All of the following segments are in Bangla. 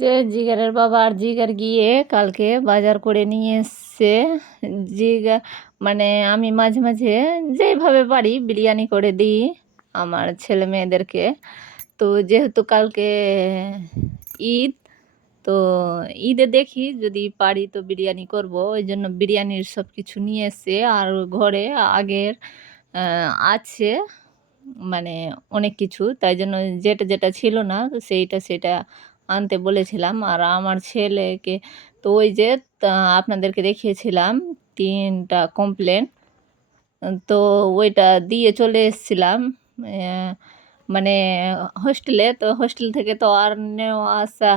যে জিগারের বাবা আর জিগার গিয়ে কালকে বাজার করে নিয়ে এসছে। জিগা মানে আমি মাঝে মাঝে যেইভাবে পারি বিরিয়ানি করে দিই আমার ছেলে মেয়েদেরকে। তো যেহেতু কালকে ঈদ, তো ঈদে দেখি যদি পারি তো বিরিয়ানি করব। ওই জন্য বিরিয়ানির সব কিছু নিয়ে এসছে। আর ঘরে আগের আছে মানে অনেক কিছু। তাই জন্য যেটা যেটা ছিল না সেইটা সেটা আনতে বলেছিলাম। আর আমার ছেলেকে তো ওই যে আপনাদেরকে দেখিয়েছিলাম তিনটা কমপ্লেন তো ওইটা দিয়ে চলে এসেছিলাম। মানে হোস্টেলে তো হোস্টেল থেকে তো আর নেওয়া আসা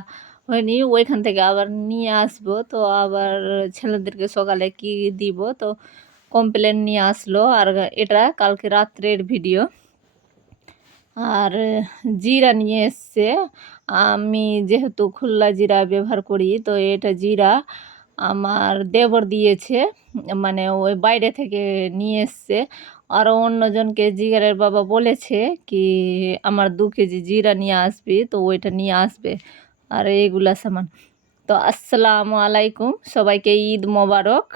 হয়নি। ওইখান থেকে আবার নিয়ে আসব। তো আবার ছেলেদেরকে সকালে কি দিব? তো কমপ্লেন নিয়ে আসলো। আর এটা কালকে রাত্রের ভিডিও আর, জিরা নিয়ে এসছে। আমি যেহেতু খুল্লা জিরা ব্যবহার করি, তো এটা জিরা আমার দেবর দিয়েছে। মানে ওই বাইরে থেকে নিয়ে এসছে। আরও অন্যজনকে জিগারের বাবা বলেছে কি, আমার দু কেজি জিরা নিয়ে আসবি, তো ওইটা নিয়ে আসবে। আর এইগুলা সামান। তো আসসালামু আলাইকুম, সবাইকে ঈদ মোবারক।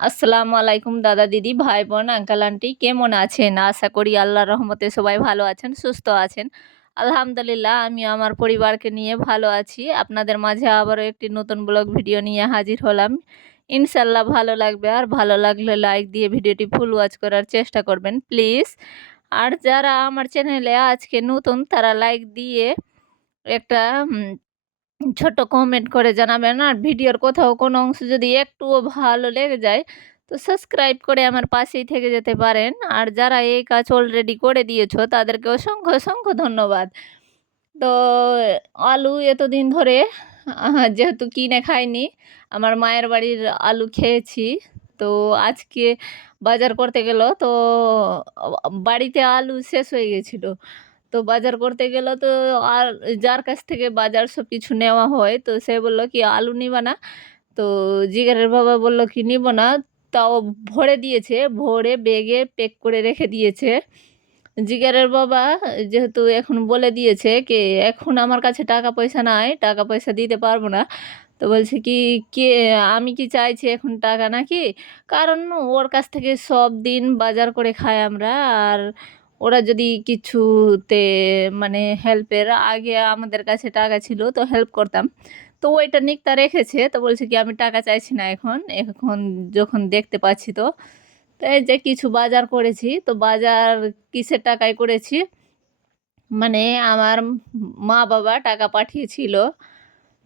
আসসালামু আলাইকুম দাদা দিদি ভাই বোন আঙ্কাল আন্টি কেমন আছেন? আশা করি আল্লাহর রহমতে সবাই ভালো আছেন, সুস্থ আছেন। আলহামদুলিল্লাহ আমি আমার পরিবারকে নিয়ে ভালো আছি। আপনাদের মাঝে আবারও একটি নতুন ব্লগ ভিডিও নিয়ে হাজির হলাম। ইনশাল্লাহ ভালো লাগবে, আর ভালো লাগলে লাইক দিয়ে ভিডিওটি ফুল ওয়াচ করার চেষ্টা করবেন প্লিজ আর যারা আমার চ্যানেলে আজকে নতুন, তারা লাইক দিয়ে একটা উম, ছোট কমেন্ট করে জানাবেন আর ভিডিওর কোথাও কোনো অংশ যদি একটুও ভালো লেগে যায় তো সাবস্ক্রাইব করে আমার পাশেই থেকে যেতে পারেন। আর যারা এই কাজ অলরেডি করে দিয়েছ তাদেরকে অসংখ্য অসংখ্য ধন্যবাদ। তো আলু এতদিন ধরে যেহেতু কিনে খাইনি আমার মায়ের বাড়ির আলু খেয়েছি। তো আজকে বাজার করতে গেল তো বাড়িতে আলু শেষ হয়ে গেছিল। তো বাজার করতে গেল তো আর যার কাছ থেকে বাজার সব কিছু নেওয়া হয়, তো সে বলল কি আলু নিবা না। তো জিগারের বাবা বলল কি নিব না, তাও ভরে দিয়েছে, ভরে বেগে প্যাক করে রেখে দিয়েছে। জিগারের বাবা যেহেতু এখন বলে দিয়েছে কি এখন আমার কাছে টাকা পয়সা নাই, টাকা পয়সা দিতে পারব না। তো বলছে কি, কে আমি কি চাইছি এখন টাকা নাকি? কারণ ওর কাছ থেকে সব দিন বাজার করে খাই আমরা, আর ওরা যদি কিছুতে মানে হেল্পের আগে আমাদের কাছে টাকা ছিল, তো হেল্প করতাম। তো ওইটা নিকতা রেখেছে, তো বলছে কি, আমি টাকা চাইছি না এখন এখন যখন দেখতে পাচ্ছি তো এই যে কিছু বাজার করেছি, তো বাজার কিসের টাকায় করেছি? মানে আমার মা বাবা টাকা পাঠিয়েছিল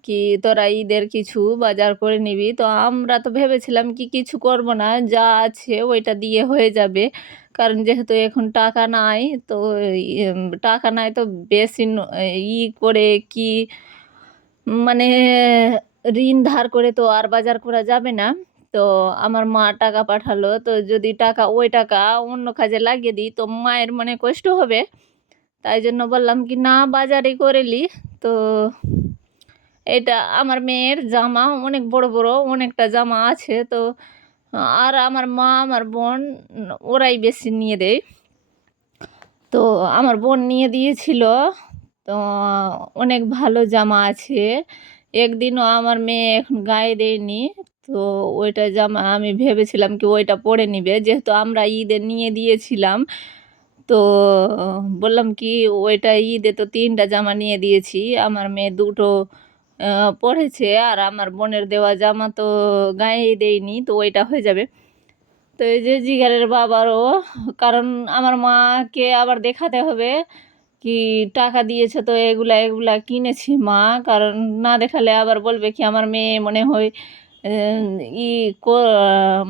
কি, তোরা ঈদের কিছু বাজার করে নিবি। তো আমরা তো ভেবেছিলাম কি, কিছু করব না, যা আছে ওইটা দিয়ে হয়ে যাবে। কারণ যেহেতু এখন টাকা নাই, তো টাকা নাই তো বেশি ই করে কি মানে ঋণ ধার করে তো আর বাজার করা যাবে না। তো আমার মা টাকা পাঠালো, তো যদি টাকা, ওই টাকা অন্য কাজে লাগিয়ে দিই, তো মায়ের মনে কষ্ট হবে। তাই জন্য বললাম কি, না বাজারে করে লি। তো এটা আমার মেয়ের জামা, অনেক বড় বড়, অনেকটা জামা আছে, তো আর আমার মা, আমার বোন, ওরাই বেশি নিয়ে দেয়। তো আমার বোন নিয়ে দিয়েছিল। তো অনেক ভালো জামা আছে। একদিনও আমার মেয়ে এখন গায়ে দেয়নি। তো ওইটা জামা আমি ভেবেছিলাম কি ওইটা পরে নিবে। যেহেতু আমরা ঈদে নিয়ে দিয়েছিলাম, তো বললাম কি ওইটা ঈদে তো তিনটা জামা নিয়ে দিয়েছি। আমার মেয়ে দুটো পরেছে আর আমার বোনের দেওয়া জামা তো গায়ে দেয়নি তো ওইটা হয়ে যাবে। তো এই যে জিগারের বাবারও, কারণ আমার মাকে আবার দেখাতে হবে কি টাকা দিয়েছে তো এগুলা এগুলা কিনেছি মা, কারণ না দেখালে আবার বলবে কি আমার মেয়ে মনে হয় ই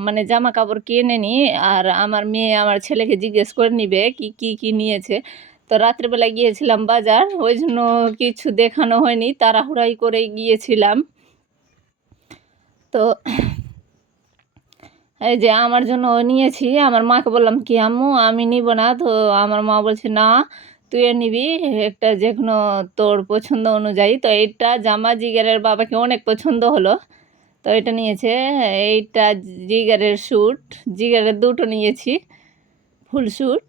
মানে জামা কাপড় কিনে নি আর আমার মেয়ে আমার ছেলেকে জিজ্ঞেস করে নিবে কি কি কি নিয়েছে। তো রাত্রেবেলা গিয়েছিলাম বাজার, ওই জন্য কিছু দেখানো হয়নি, তাড়াহুড়াই করে গিয়েছিলাম। তো এই যে আমার জন্য নিয়েছি, আমার মাকে বললাম, কি আম্মু, আমি নিব না। তো আমার মা বলছে, না, তুই নিবি, একটা যে কোনো তোর পছন্দ অনুযায়ী। তো এইটা জামা জিগারের বাবাকে অনেক পছন্দ হলো। তো এটা নিয়েছে, এইটা জিগারের স্যুট জিগারের দুটো নিয়েছি, ফুল স্যুট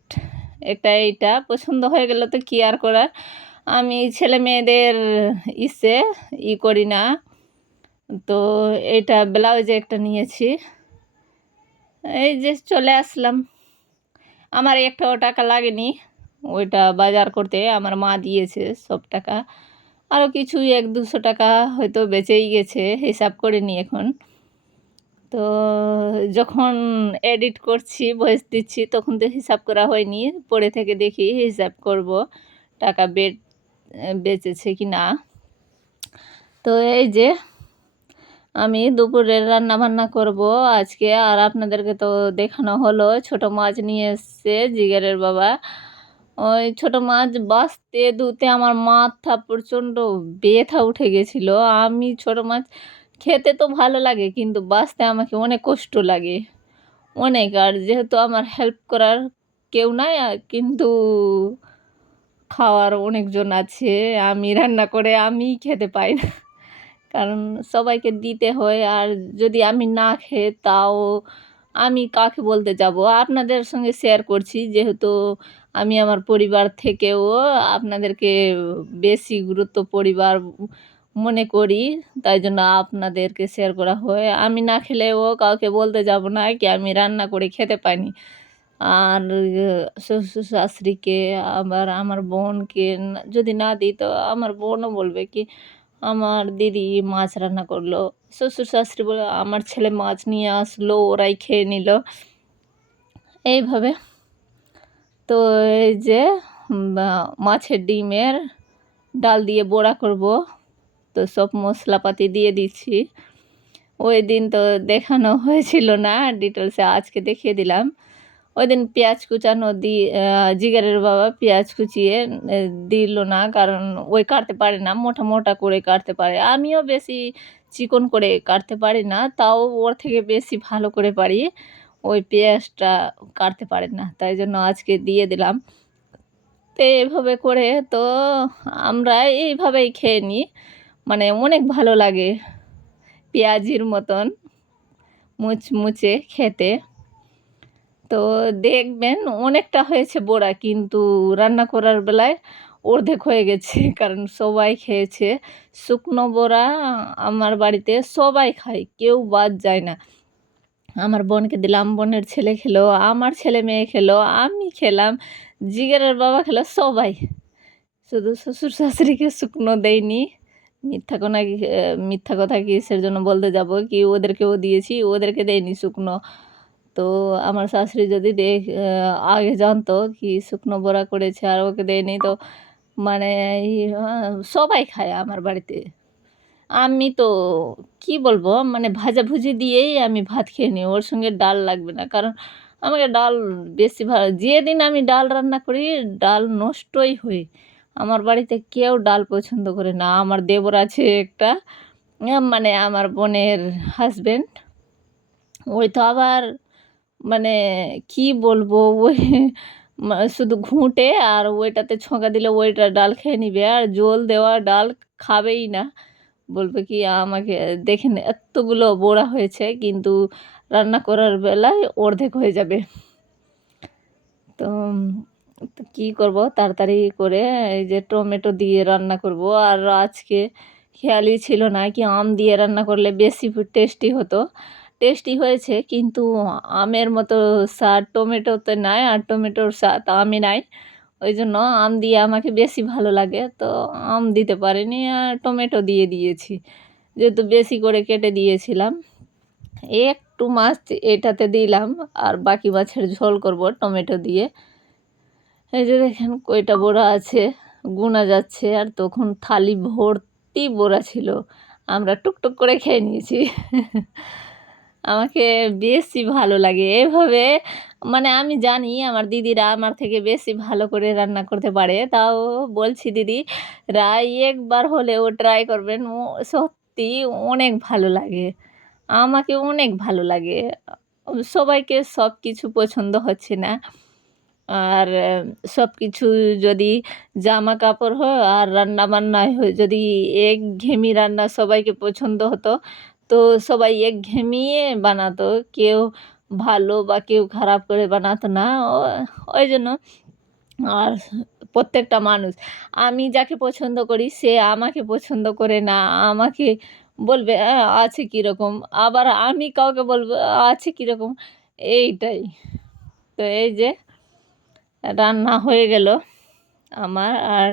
একটা এইটা। পছন্দ হয়ে গেল তো কি আর করার? আমি ছেলে মেয়েদের ইসে ই করি না। তো এটা ব্লাউজে একটা নিয়েছি। এই যে চলে আসলাম। আমার একটাও টাকা লাগেনি। ওইটা বাজার করতে আমার মা দিয়েছে সব টাকা। আরও কিছু এক দুশো টাকা হয়তো বেঁচেই গেছে, হিসাব করে নি এখন। তো যখন এডিট করছি ভয়েস দিচ্ছি, তখন তো হিসাব করা হয়নি। পরে থেকে দেখি হিসাব করব, টাকা বেড বেঁচেছে কি না। তো এই যে আমি দুপুরের রান্না বান্না করব। আজকে আর আপনাদেরকে তো দেখানো হলো, ছোট মাছ নিয়ে এসছে জিগারের বাবা। ওই ছোট মাছ বাঁচতে, ধুতে আমার মাথা প্রচণ্ড ব্যথা উঠে গেছিল। আমি ছোট মাছ খেতে তো ভালো লাগে, কিন্তু বাঁচতে আমাকে অনেক কষ্ট লাগে। অনেক, আর যেহেতু আমার হেল্প করার কেউ নাই কিন্তু খাওয়ার অনেকজন আছে, আমি রান্না করে আমি খেতে পাই না। কারণ সবাইকে দিতে হয়, আর যদি আমি না খেয়ে তাও আমি কাকে বলতে যাব? আপনাদের সঙ্গে শেয়ার করছি, যেহেতু আমি আমার পরিবার থেকেও আপনাদেরকে বেশি গুরুত্ব পরিবার মনে করি, তাই জন্য আপনাদেরকে শেয়ার করা হয়। আমি না খেলেও কাউকে বলতে যাব না কি আমি রান্না করে খেতে পাইনি। আর শ্বশুর শাশুড়িকে আবার আমার বোনকে যদি না দিই, তো আমার বোনও বলবে কি, আমার দিদি মাছ রান্না করল। শ্বশুর শাশুড়ি বলে, আমার ছেলে মাছ নিয়ে আসলো, ওরাই খেয়ে নিল। এইভাবে। তো এই যে মাছের ডিমের ডাল দিয়ে বড়া করব। তো সব মশলাপাতি দিয়ে দিচ্ছি। ওই দিন তো দেখানো হয়েছিল না ডিটেলসে আজকে দেখিয়ে দিলাম। ওই দিন পেঁয়াজ কুচানো দি জিগারের বাবা পেঁয়াজ কুচিয়ে দিল না, কারণ ওই কাটতে পারে না, মোটা মোটা করে কাটতে পারে। আমিও বেশি চিকন করে কাটতে পারি না, তাও ওর থেকে বেশি ভালো করে পারি। ওই পেঁয়াজটা কাটতে পারে না, তাই জন্য আজকে দিয়ে দিলাম। তো এভাবে করে তো আমরা এইভাবেই খেয়ে নিই। মানে অনেক ভালো লাগে পেঁয়াজির মতন মুচমুচে খেতে। তো দেখবেন অনেকটা হয়েছে বড়া, কিন্তু রান্না করার বেলায় অর্ধেক হয়ে গেছে, কারণ সবাই খেয়েছে। শুকনো বড়া আমার বাড়িতে সবাই খায়, কেউ বাদ যায় না। আমার বোনকে দিলাম, বোনের ছেলে খেলো, আমার ছেলে মেয়ে খেলো, আমি খেলাম, জিগারের বাবা খেলো, সবাই। শুধু শ্বশুর শাশুড়িকে শুকনো দেয়নি। মিথ্যা কোনা মিথ্যা কথা কিসের জন্য বলতে যাব? কি ওদেরকেও দিয়েছি? ওদেরকে দেয়নি শুকনো। তো আমার শাশুড়ি যদি দেখ আগে জানতো কি শুকনো বড়া করেছে আর ওকে দেয়নি, তো মানে সবাই খায় আমার বাড়িতে। আমি তো কি বলব মানে ভাজাভুজি দিয়েই আমি ভাত খেয়ে নিই, ওর সঙ্গে ডাল লাগবে না। কারণ আমাকে ডাল বেশি ভালো যেদিন আমি ডাল রান্না করি, ডাল নষ্টই হয় আমার বাড়িতে কেউ ডাল পছন্দ করে না। আমার দেবর আছে একটা মানে আমার বোনের হাজব্যান্ড ওই তো আবার মানে কি বলব, ওই শুধু ঘুঁটে আর ওইটাতে ছঁকা দিলে ওইটা ডাল খেয়ে নিবে। আর জল দেওয়া ডাল খাবেই না। বলবে কি, আমাকে দেখেন এতগুলো বোড়া হয়েছে, কিন্তু রান্না করার বেলায় অর্ধেক হয়ে যাবে। তো কী করব? তাড়াতাড়ি করে এই যে টমেটো দিয়ে রান্না করব। আর আজকে খেয়ালই ছিল না কি আম দিয়ে রান্না করলে বেশি টেস্টি হতো। টেস্টি হয়েছে কিন্তু আমের মতো স্বাদ টমেটোতে নাই আর টমেটোর স্বাদ আমি নাই। ওই জন্য আম দিয়ে আমাকে বেশি ভালো লাগে। তো আম দিতে পারিনি আর টমেটো দিয়ে দিয়েছি। যেহেতু বেশি করে কেটে দিয়েছিলাম, একটু মাছ এটাতে দিলাম আর বাকি মাছের ঝোল করব টমেটো দিয়ে। এই যে দেখেন কয়টা বড়া আছে, গুনা যাচ্ছে আর তখন থালি ভর্তি বড়া ছিল। আমরা টুকটুক করে খেয়ে নিয়েছি। আমাকে বেশি ভালো লাগে এভাবে। মানে আমি জানি আমার দিদিরা আমার থেকে বেশি ভালো করে রান্না করতে পারে, তাও বলছি দিদি, রাই একবার হলেও ট্রাই করবেন সত্যি অনেক ভালো লাগে। আমাকে অনেক ভালো লাগে। সবাইকে সব কিছু পছন্দ হচ্ছে না। আর সব কিছু যদি জামা কাপড় হয় আর রান্না বান্নায় হয় যদি এক ঘেমি রান্না সবাইকে পছন্দ হতো তো সবাই এক ঘেমিয়ে বানাতো। কেউ ভালো বা কেউ খারাপ করে বানাতো না ওই জন্য। আর প্রত্যেকটা মানুষ আমি যাকে পছন্দ করি সে আমাকে পছন্দ করে না আমাকে বলবে "আ, আছে কীরকম? আবার আমি কাউকে বলব আছে কীরকম? এইটাই। তো এই যে রান্না হয়ে গেল আমার, আর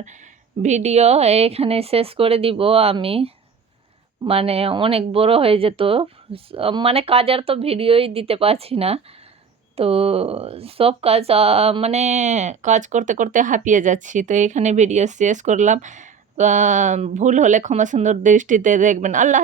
ভিডিও এখানে শেষ করে দিব আমি। মানে অনেক বড় হয়ে যেত। মানে কাজের তো ভিডিওই দিতে পারছি না। তো সব কাজ মানে কাজ করতে করতে হাঁপিয়ে যাচ্ছি। তো এখানে ভিডিও শেষ করলাম। ভুল হলে ক্ষমা সুন্দর দৃষ্টিতে দেখবেন। আল্লাহ